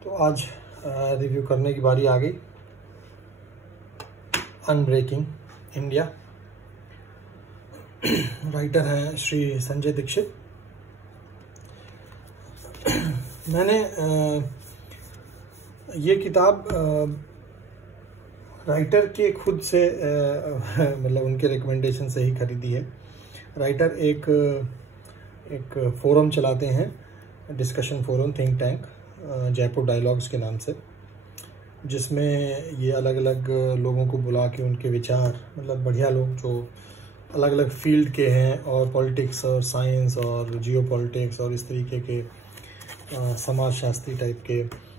तो आज रिव्यू करने की बारी आ गई अनब्रेकिंग इंडिया। राइटर हैं श्री संजय दीक्षित। मैंने ये किताब राइटर के खुद से मतलब उनके रिकमेंडेशन से ही खरीदी है। राइटर एक फोरम चलाते हैं, discussion forum, think tank, Jaipur dialogues के नाम से, जिसमें ये अलग अलग लोगों को बुला के उनके विचार, मतलब बढ़िया लोग जो अलग अलग फील्ड के हैं और पॉलिटिक्स और साइंस और जियो पॉलिटिक्स और इस तरीके के समाजशास्त्री टाइप के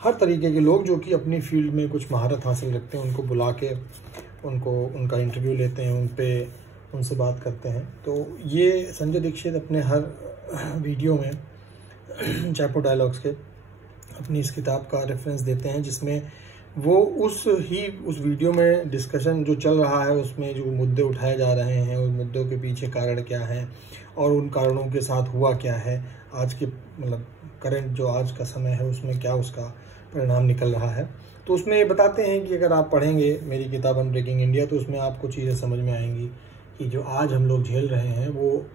हर तरीके के लोग जो कि अपनी फील्ड में कुछ महारत हासिल रखते हैं, उनको बुला के उनका इंटरव्यू लेते हैं, उनसे बात करते हैं। तो ये संजय दीक्षित अपने हर वीडियो में जयपुर डायलॉग्स के अपनी इस किताब का रेफरेंस देते हैं, जिसमें वो उस वीडियो में डिस्कशन जो चल रहा है उसमें जो मुद्दे उठाए जा रहे हैं, उस मुद्दों के पीछे कारण क्या है और उन कारणों के साथ हुआ क्या है, आज के मतलब करंट जो आज का समय है उसमें क्या उसका परिणाम निकल रहा है। तो उसमें ये बताते हैं कि अगर आप पढ़ेंगे मेरी किताब अनब्रेकिंग इंडिया तो उसमें आपको चीज़ें समझ में आएंगी कि जो आज हम लोग झेल रहे हैं वो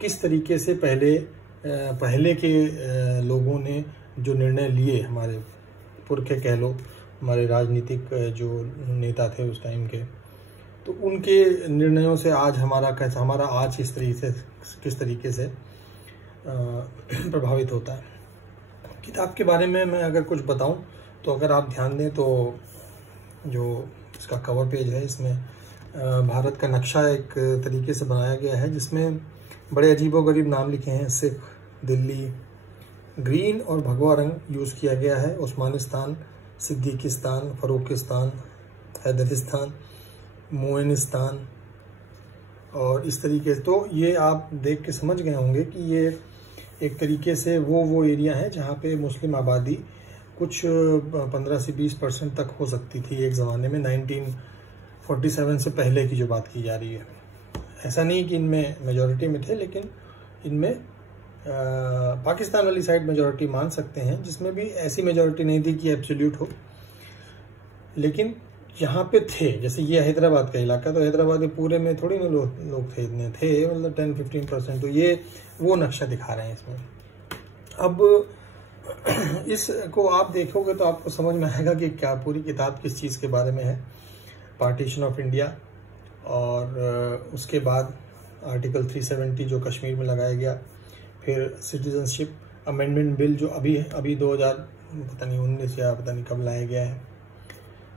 किस तरीके से पहले के लोगों ने जो निर्णय लिए, हमारे पुरखे कह लो, हमारे राजनीतिक जो नेता थे उस टाइम के, तो उनके निर्णयों से आज हमारा आज किस तरीके से प्रभावित होता है। किताब के बारे में मैं अगर कुछ बताऊं तो अगर आप ध्यान दें तो जो इसका कवर पेज है इसमें भारत का नक्शा एक तरीके से बनाया गया है, जिसमें बड़े अजीबोगरीब नाम लिखे हैं। सिख, दिल्ली, ग्रीन और भगवा रंग यूज़ किया गया है। उस्मानिस्तान, सिद्दीकिस्तान, फरूकिस्तान, हैदरिस्तान, मोइनिस्तान और इस तरीके से। तो ये आप देख के समझ गए होंगे कि ये एक तरीके से वो एरिया है जहाँ पे मुस्लिम आबादी कुछ 15 से 20% तक हो सकती थी एक ज़माने में, 1947 से पहले की जो बात की जा रही है। ऐसा नहीं कि इनमें मेजॉरिटी में थे, लेकिन इनमें पाकिस्तान वाली साइड मेजॉरिटी मान सकते हैं, जिसमें भी ऐसी मेजॉरिटी नहीं थी कि एब्सोल्यूट हो, लेकिन यहाँ पे थे। जैसे ये हैदराबाद का इलाका, तो हैदराबाद के पूरे में थोड़ी ना लोग थे, इतने थे, मतलब 10-15%। तो ये वो नक्शा दिखा रहे हैं इसमें। अब इसको आप देखोगे तो आपको समझ में आएगा कि क्या पूरी किताब किस चीज़ के बारे में है। पार्टीशन ऑफ इंडिया और उसके बाद आर्टिकल 370 जो कश्मीर में लगाया गया, फिर सिटीजनशिप अमेंडमेंट बिल जो अभी 2000 पता नहीं 19 या पता नहीं कब लाया गया है,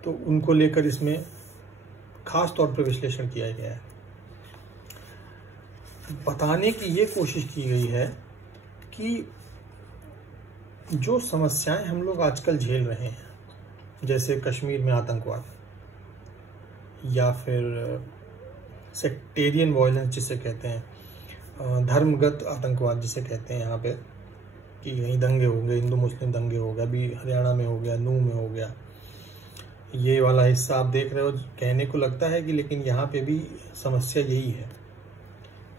तो उनको लेकर इसमें खास तौर पर विश्लेषण किया गया है। बताने की ये कोशिश की गई है कि जो समस्याएं हम लोग आजकल झेल रहे हैं, जैसे कश्मीर में आतंकवाद या फिर सेक्टेरियन वायलेंस जिसे कहते हैं, धर्मगत आतंकवाद जिसे कहते हैं यहाँ पे, कि कहीं दंगे हो गए, हिंदू मुस्लिम दंगे हो गए, अभी हरियाणा में हो गया, नूह में हो गया, ये वाला हिस्सा आप देख रहे हो। कहने को लगता है कि लेकिन यहाँ पे भी समस्या यही है।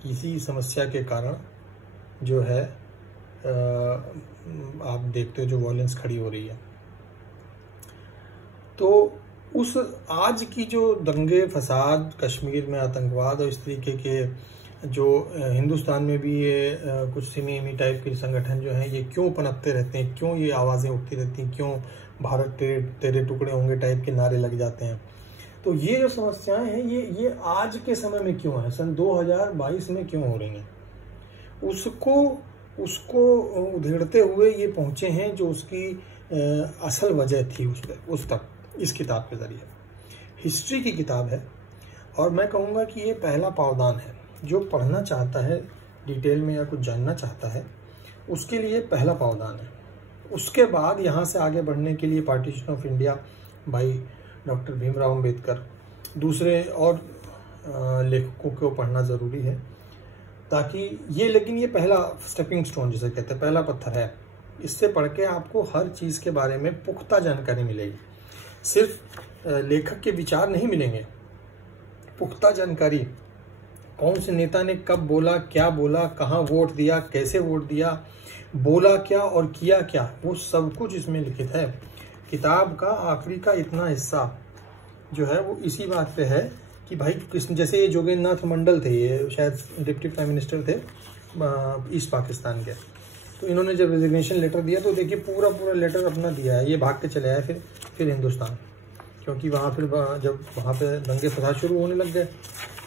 इसी समस्या के कारण जो है आप देखते हो जो वॉयलेंस खड़ी हो रही है। तो उस आज की जो दंगे फसाद, कश्मीर में आतंकवाद और इस तरीके के जो हिंदुस्तान में भी ये कुछ सिमी टाइप के संगठन जो हैं, ये क्यों पनपते रहते हैं, क्यों ये आवाज़ें उठती रहती हैं, क्यों भारत तेरे टुकड़े होंगे टाइप के नारे लग जाते हैं। तो ये जो समस्याएं हैं ये आज के समय में क्यों है, सन 2022 में क्यों हो रही हैं, उसको उधेड़ते हुए ये पहुंचे हैं जो उसकी असल वजह थी उस तक इस किताब के जरिए। हिस्ट्री की किताब है और मैं कहूँगा कि ये पहला पावदान है। जो पढ़ना चाहता है डिटेल में या कुछ जानना चाहता है उसके लिए पहला पावदान है। उसके बाद यहाँ से आगे बढ़ने के लिए partition of India by doctor Bhimrao Ambedkar, दूसरे और लेखकों को पढ़ना ज़रूरी है, ताकि लेकिन ये पहला स्टेपिंग स्टोन जिसे कहते हैं, पहला पत्थर है। इससे पढ़ के आपको हर चीज़ के बारे में पुख्ता जानकारी मिलेगी। सिर्फ लेखक के विचार नहीं मिलेंगे, पुख्ता जानकारी, कौन से नेता ने कब बोला, क्या बोला, कहाँ वोट दिया, कैसे वोट दिया, बोला क्या और किया क्या, वो सब कुछ इसमें लिखित है। किताब का आखिरी का इतना हिस्सा जो है वो इसी बात पे है कि भाई जैसे ये जोगेंद्र नाथ मंडल थे, ये शायद डिप्टी प्राइम मिनिस्टर थे ईस्ट पाकिस्तान के, तो इन्होंने जब रेजिग्नेशन लेटर दिया तो देखिए पूरा लेटर अपना दिया है, ये भाग के चले आए फिर हिंदुस्तान, क्योंकि वहाँ फिर जब वहाँ पे दंगे फसाद शुरू होने लग गए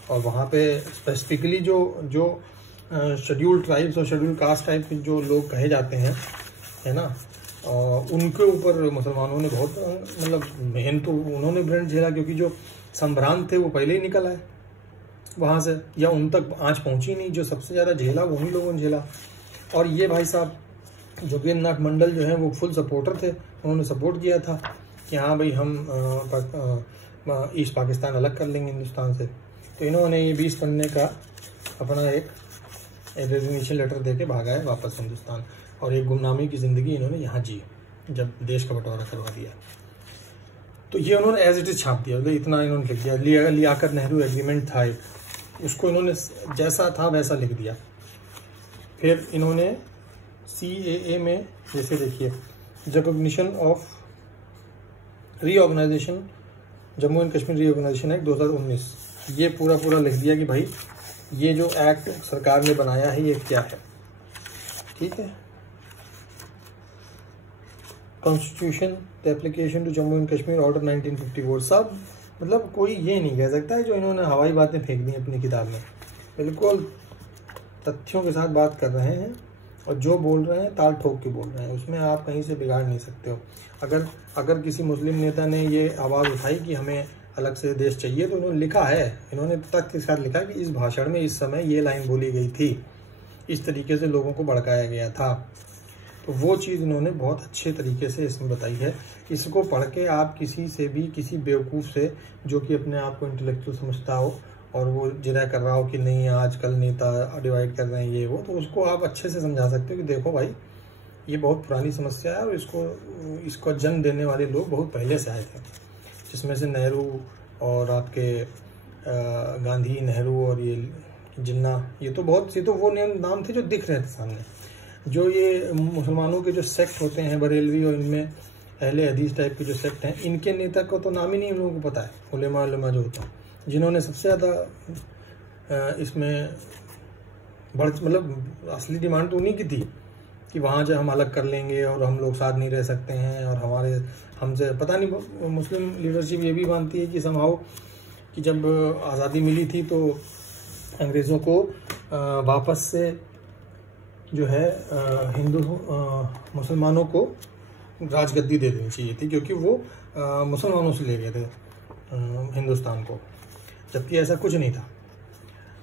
और वहाँ पे स्पेसिफिकली जो शेड्यूल्ड ट्राइब्स और शेड्यूल्ड कास्ट टाइप के जो लोग कहे जाते हैं, है ना, और उनके ऊपर मुसलमानों ने बहुत मतलब मेहन तो उन्होंने ब्रेंड झेला, क्योंकि जो संभ्रांत थे वो पहले ही निकल आए वहाँ से, या उन तक आँच पहुँची नहीं। जो सबसे ज़्यादा झेला वही लोगों ने झेला। और ये भाई साहब जोगेंद्र नाथ मंडल जो है वो फुल सपोर्टर थे, उन्होंने सपोर्ट किया था कि हाँ भाई हम ईस्ट पाकिस्तान अलग कर लेंगे हिंदुस्तान से। तो इन्होंने ये 20 पन्ने का अपना एक रेजिग्नेशन लेटर दे के भागा है वापस हिंदुस्तान, और एक गुमनामी की ज़िंदगी इन्होंने यहाँ जी जब देश का बंटवारा करवा दिया। तो ये उन्होंने एज इट इज़ छाप दिया, मतलब इतना इन्होंने लिख दिया। लियाकत नेहरू एग्रीमेंट था एक, उसको इन्होंने जैसा था वैसा लिख दिया। फिर इन्होंने CAA में जैसे देखिए recognition of reorganisation Jammu and Kashmir reorganisation act 2019, ये पूरा लिख दिया कि भाई ये जो एक्ट सरकार ने बनाया है ये क्या है, ठीक है। Constitution the application to Jammu and Kashmir order 1954, सब मतलब कोई ये नहीं कह सकता है जो इन्होंने हवाई बातें फेंक दी अपनी किताब में, बिल्कुल तथ्यों के साथ बात कर रहे हैं और जो बोल रहे हैं ताल ठोक के बोल रहे हैं, उसमें आप कहीं से बिगाड़ नहीं सकते हो। अगर किसी मुस्लिम नेता ने ये आवाज़ उठाई कि हमें अलग से देश चाहिए, तो उन्होंने लिखा है, इन्होंने तथ्य के साथ लिखा कि इस भाषण में इस समय ये लाइन बोली गई थी, इस तरीके से लोगों को भड़काया गया था। तो वो चीज़ इन्होंने बहुत अच्छे तरीके से इसमें बताई है। इसको पढ़ के आप किसी से भी, किसी बेवकूफ़ से जो कि अपने आप को इंटेलेक्चुअल समझता हो और वो जिरा कर रहा हो कि नहीं आजकल नेता डिवाइड कर रहे हैं ये वो, तो उसको आप अच्छे से समझा सकते हो कि देखो भाई ये बहुत पुरानी समस्या है और इसको जन्म देने वाले लोग बहुत पहले से आए थे, जिसमें से नेहरू और आपके गांधी, नेहरू और ये जिन्ना, ये तो वो नाम थे जो दिख रहे थे सामने। जो ये मुसलमानों के जो सेक्ट होते हैं बरेलवी और इनमें अहले हदीस टाइप के जो सेक्ट हैं, इनके नेता को तो नाम ही नहीं हम लोगों को पता है। उलेमा जो होता है, जिन्होंने सबसे ज़्यादा इसमें मतलब असली डिमांड तो उन्हीं की थी कि वहाँ जो हम अलग कर लेंगे और हम लोग साथ नहीं रह सकते हैं, और हमसे पता नहीं मुस्लिम लीडरशिप ये भी मानती है कि समहाउ कि जब आज़ादी मिली थी तो अंग्रेज़ों को वापस से जो है मुसलमानों को राजगद्दी दे देनी चाहिए थी, क्योंकि वो मुसलमानों से ले गए थे हिंदुस्तान को, जबकि ऐसा कुछ नहीं था।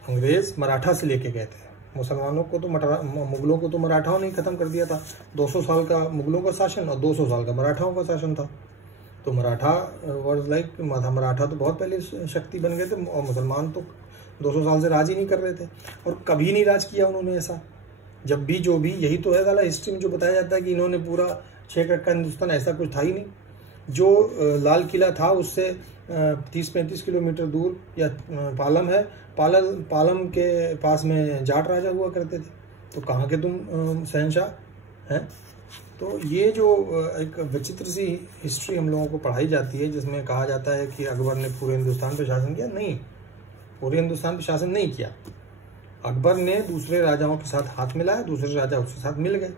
अंग्रेज़ मराठा से लेके गए थे, मुसलमानों को तो मुगलों को तो मराठाओं ने ख़त्म कर दिया था। 200 साल का मुगलों का शासन और 200 साल का मराठाओं का शासन था। तो मराठा वर्स लाइक मराठा तो बहुत पहले शक्ति बन गए थे, और मुसलमान तो 200 साल से राज ही नहीं कर रहे थे, और कभी नहीं राज किया उन्होंने ऐसा। जब भी जो भी यही तो है साला हिस्ट्री में जो बताया जाता है कि इन्होंने पूरा 6 कट्टा हिंदुस्तान, ऐसा कुछ था ही नहीं। जो लाल किला था उससे 30-35 किलोमीटर दूर या पालम है, पालम के पास में जाट राजा हुआ करते थे। तो कहाँ के तुम शहंशाह हैं? तो ये जो एक विचित्र सी हिस्ट्री हम लोगों को पढ़ाई जाती है, जिसमें कहा जाता है कि अकबर ने पूरे हिंदुस्तान पर शासन किया, नहीं, पूरे हिंदुस्तान पर शासन नहीं किया। अकबर ने दूसरे राजाओं के साथ हाथ मिलाया, दूसरे राजा उसके साथ मिल गए।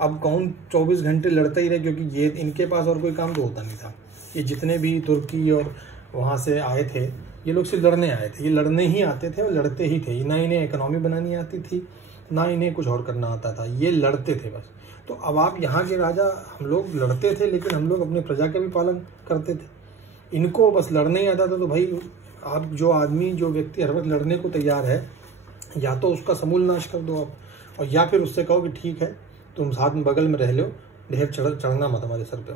अब कौन 24 घंटे लड़ते ही रहे, क्योंकि ये इनके पास और कोई काम तो होता नहीं था। ये जितने भी तुर्की और वहाँ से आए थे, ये लोग सिर्फ लड़ने आए थे, ये लड़ने ही आते थे और लड़ते ही थे। ना इन्हें इकोनॉमी बनानी आती थी, ना इन्हें कुछ और करना आता था, ये लड़ते थे बस। तो अब आप यहाँ के राजा, हम लोग लड़ते थे लेकिन हम लोग अपने प्रजा का भी पालन करते थे, इनको बस लड़ने ही आता था। तो भाई आप जो आदमी, जो व्यक्ति हर वक्त लड़ने को तैयार है, या तो उसका समूल नाश कर दो आप, और या फिर उससे कहो कि ठीक है तुम साथ में बगल में रह लो, ढेर चढ़ना मत हमारे सर पे।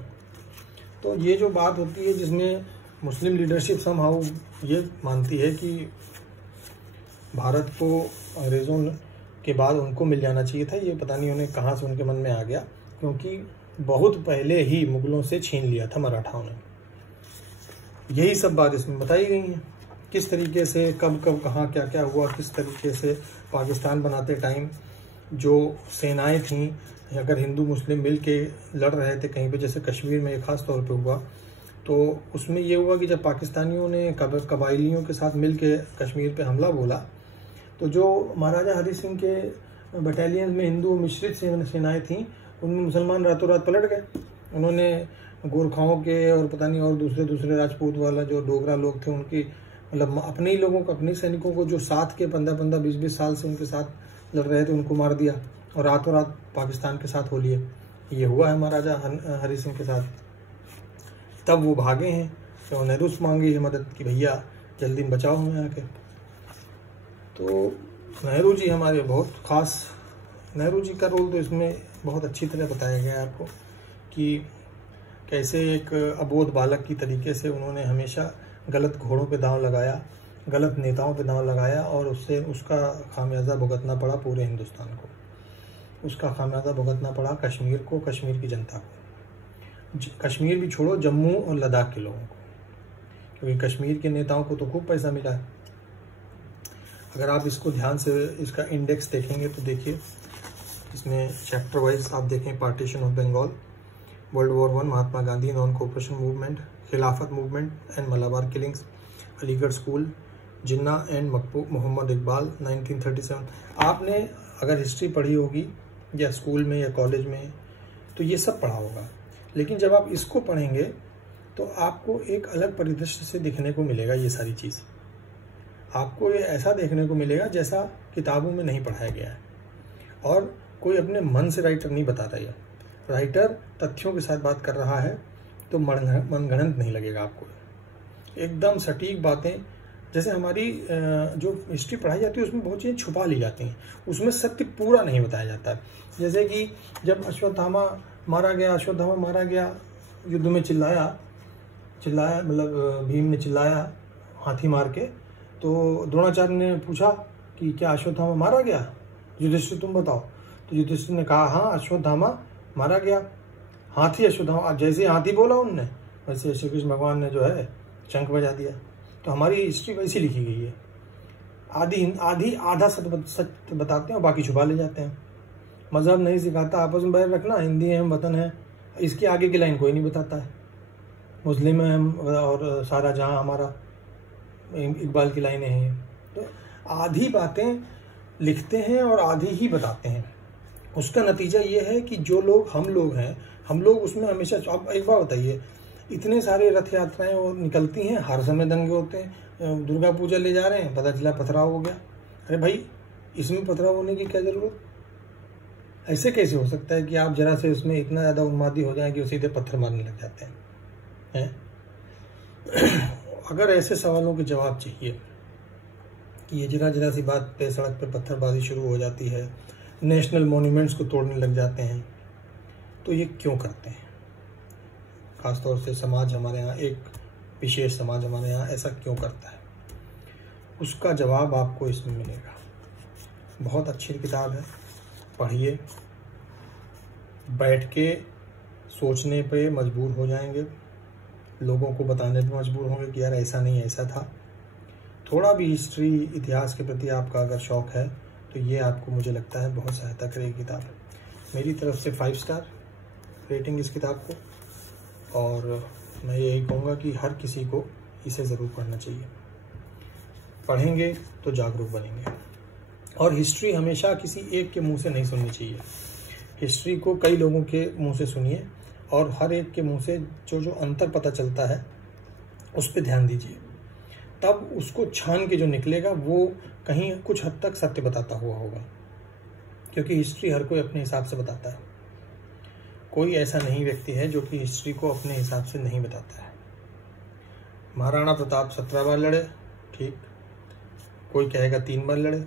तो ये जो बात होती है जिसमें मुस्लिम लीडरशिप समहाउ ये मानती है कि भारत को अंग्रेज़ों के बाद उनको मिल जाना चाहिए था, ये पता नहीं उन्हें कहाँ से उनके मन में आ गया, क्योंकि बहुत पहले ही मुगलों से छीन लिया था मराठाओं ने। यही सब बात इसमें बताई गई है, किस तरीके से कब कहाँ क्या क्या हुआ, किस तरीके से पाकिस्तान बनाते टाइम जो सेनाएं थीं, अगर हिंदू मुस्लिम मिल के लड़ रहे थे कहीं पे, जैसे कश्मीर में ख़ास तौर पे हुआ, तो उसमें ये हुआ कि जब पाकिस्तानियों ने कबाइलियों के साथ मिल के कश्मीर पे हमला बोला, तो जो महाराजा हरि सिंह के बटालियन में हिंदू मिश्रित सेनाएं थीं, उनमें मुसलमान रातों रात पलट गए। उन्होंने गोरखाओं के और पता नहीं और दूसरे राजपूत वाला जो डोगरा लोग थे उनकी, मतलब अपने ही लोगों को, अपने सैनिकों को जो साथ के 15-15, 20-20 साल से उनके साथ लड़ रहे थे, उनको मार दिया और रातों रात पाकिस्तान के साथ हो लिए। ये हुआ है महाराजा हरि सिंह के साथ। तब वो भागे हैं, तो नेहरू से मांगी है मदद कि भैया जल्दी बचाओ हमें आके। तो नेहरू जी हमारे बहुत ख़ास, नेहरू जी का रोल तो इसमें बहुत अच्छी तरह बताया गया है आपको कि कैसे एक अबोध बालक की तरीके से उन्होंने हमेशा गलत घोड़ों पे दांव लगाया, गलत नेताओं पे दांव लगाया, और उससे उसका खामियाजा भुगतना पड़ा पूरे हिंदुस्तान को, उसका खामियाजा भुगतना पड़ा कश्मीर को, कश्मीर की जनता को, कश्मीर भी छोड़ो, जम्मू और लद्दाख के लोगों को, क्योंकि कश्मीर के नेताओं को तो खूब पैसा मिला है। अगर आप इसको ध्यान से इसका इंडेक्स देखेंगे तो देखिए, इसमें चैप्टर वाइज आप देखें, partition of Bengal, world war 1, Mahatma Gandhi, non cooperation movement, Khilafat movement and Malabar killings, Aligarh school, Jinnah and Maqbool, Mohammad Iqbal, 1937। आपने अगर हिस्ट्री पढ़ी होगी या स्कूल में या कॉलेज में, तो ये सब पढ़ा होगा, लेकिन जब आप इसको पढ़ेंगे तो आपको एक अलग परिदृश्य से दिखने को मिलेगा। ये सारी चीज़ आपको ये ऐसा देखने को मिलेगा जैसा किताबों में नहीं पढ़ाया गया है, और कोई अपने मन से राइटर नहीं बता रहा है। राइटर तथ्यों के साथ बात कर रहा है, तो मनगढ़ंत नहीं लगेगा आपको, एकदम सटीक बातें। जैसे हमारी जो हिस्ट्री पढ़ाई जाती है उसमें बहुत चीज़ें छुपा ली जाती हैं, उसमें सत्य पूरा नहीं बताया जाता। जैसे कि जब अश्वत्थामा मारा गया, युद्ध में चिल्लाया, मतलब भीम ने चिल्लाया हाथी मार के, तो द्रोणाचार्य ने पूछा कि क्या अश्वत्थामा मारा गया, युधिष्ठिर तुम बताओ। तो युधिष्ठिर ने कहा हाँ, अश्वत्थामा मारा गया, हाथी अश्वत्थामा। जैसे हाथी बोला उनने, वैसे श्री कृष्ण भगवान ने जो है शंख बजा दिया। तो हमारी हिस्ट्री वैसी लिखी गई है, आधा सत्य बताते हैं और बाकी छुपा ले जाते हैं। मजहब नहीं सिखाता आपस में बैर रखना, हिंदी है, हम वतन है, इसके आगे की लाइन कोई नहीं बताता है। मुस्लिम है हम और सारा जहां हमारा, इकबाल की लाइनें हैं। तो आधी बातें लिखते हैं और आधी ही बताते हैं। उसका नतीजा ये है कि जो लोग हम लोग उसमें हमेशा, अब एक बात बताइए, इतने सारे रथ यात्राएं वो निकलती हैं, हर समय दंगे होते हैं, दुर्गा पूजा ले जा रहे हैं, पता चला पथराव हो गया। अरे भाई, इसमें पथराव होने की क्या जरूरत? ऐसे कैसे हो सकता है कि आप जरा से उसमें इतना ज़्यादा उन्मादी हो जाए कि वो सीधे पत्थर मारने लग जाते हैं? अगर ऐसे सवालों के जवाब चाहिए कि ये जरा सी बात पे सड़क पे पत्थरबाजी शुरू हो जाती है, नेशनल मॉन्यूमेंट्स को तोड़ने लग जाते हैं, तो ये क्यों करते हैं? खासतौर से समाज हमारे यहाँ, एक विशेष समाज हमारे यहाँ ऐसा क्यों करता है? उसका जवाब आपको इसमें मिलेगा। बहुत अच्छी किताब है, पढ़िए, बैठ के सोचने पे मजबूर हो जाएंगे, लोगों को बताने पे मजबूर होंगे कि यार ऐसा नहीं, ऐसा था। थोड़ा भी हिस्ट्री, इतिहास के प्रति आपका अगर शौक है तो ये आपको, मुझे लगता है, बहुत सहायता करेगी किताब। मेरी तरफ से 5 स्टार रेटिंग इस किताब को, और मैं यही कहूँगा कि हर किसी को इसे ज़रूर पढ़ना चाहिए। पढ़ेंगे तो जागरूक बनेंगे। और हिस्ट्री हमेशा किसी एक के मुंह से नहीं सुननी चाहिए, हिस्ट्री को कई लोगों के मुंह से सुनिए, और हर एक के मुंह से जो अंतर पता चलता है उस पर ध्यान दीजिए। तब उसको छान के जो निकलेगा वो कहीं कुछ हद तक सत्य बताता हुआ होगा, क्योंकि हिस्ट्री हर कोई अपने हिसाब से बताता है। कोई ऐसा नहीं व्यक्ति है जो कि हिस्ट्री को अपने हिसाब से नहीं बताता है। महाराणा प्रताप 17 बार लड़े, ठीक, कोई कहेगा 3 बार लड़े,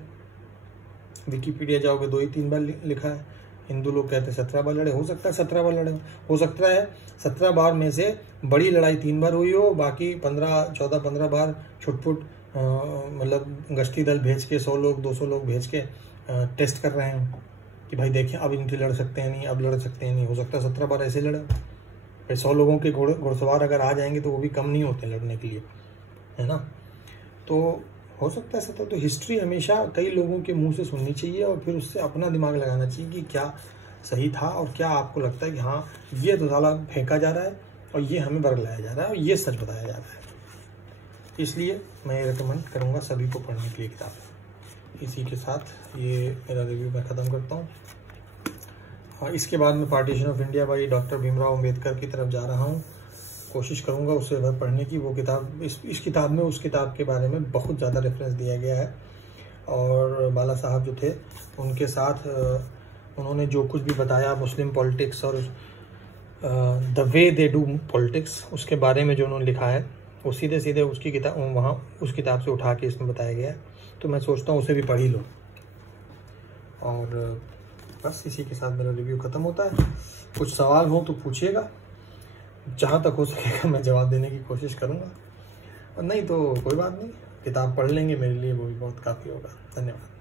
विकिपीडिया जाओगे 2 ही 3 बार लिखा है। हिंदू लोग कहते हैं 17 बार लड़े, हो सकता है 17 बार लड़े, हो सकता है 17 बार में से बड़ी लड़ाई 3 बार हुई हो, बाकी 15 बार छुटपुट, मतलब गश्ती दल भेज के 100 लोग 200 लोग भेज के टेस्ट कर रहे हैं कि भाई देखिए अब इनके लड़ सकते हैं नहीं, अब लड़ सकते हैं नहीं। हो सकता है 17 बार ऐसे लड़े। भाई 100 लोगों के घुड़सवार अगर आ जाएंगे तो वो भी कम नहीं होते लड़ने के लिए, है ना। तो हो सकता है ऐसा तो हिस्ट्री हमेशा कई लोगों के मुंह से सुननी चाहिए और फिर उससे अपना दिमाग लगाना चाहिए कि क्या सही था और क्या आपको लगता है कि हाँ ये तो साला फेंका जा रहा है और ये हमें बरगलाया जा रहा है और ये सच बताया जा रहा है। इसलिए मैं रिकमेंड करूँगा सभी को पढ़ने के लिए किताब। इसी के साथ ये मेरा रिव्यू मैं ख़त्म करता हूँ। इसके बाद मैं partition of India by doctor Bhimrao Ambedkar की तरफ जा रहा हूँ। कोशिश करूँगा उससे पढ़ने की। वो किताब इस किताब में उस किताब के बारे में बहुत ज़्यादा रेफरेंस दिया गया है और बाला साहब जो थे उनके साथ उन्होंने जो कुछ भी बताया मुस्लिम पॉलिटिक्स और the way they do politics उसके बारे में जो उन्होंने लिखा है वो सीधे सीधे उसकी किताब वहाँ उस किताब से उठा के इसमें बताया गया है। तो मैं सोचता हूँ उसे भी पढ़ ही लो। और बस इसी के साथ मेरा रिव्यू ख़त्म होता है। कुछ सवाल हो तो पूछिएगा, जहाँ तक हो सकेगा मैं जवाब देने की कोशिश करूँगा और नहीं तो कोई बात नहीं, किताब पढ़ लेंगे, मेरे लिए वो भी बहुत काफ़ी होगा। धन्यवाद।